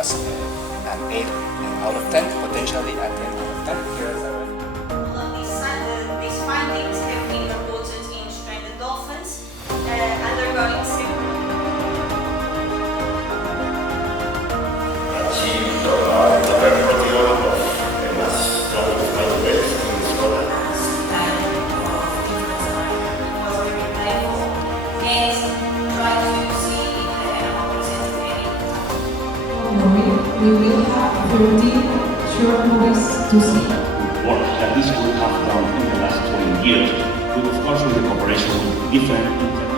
was an 8 out of 10, potentially a 10 out of 10. Here is the These findings have been reported in stranded dolphins undergoing we will have 30 short movies to see. Work that this group have done in the last 20 years, but of course with the cooperation with different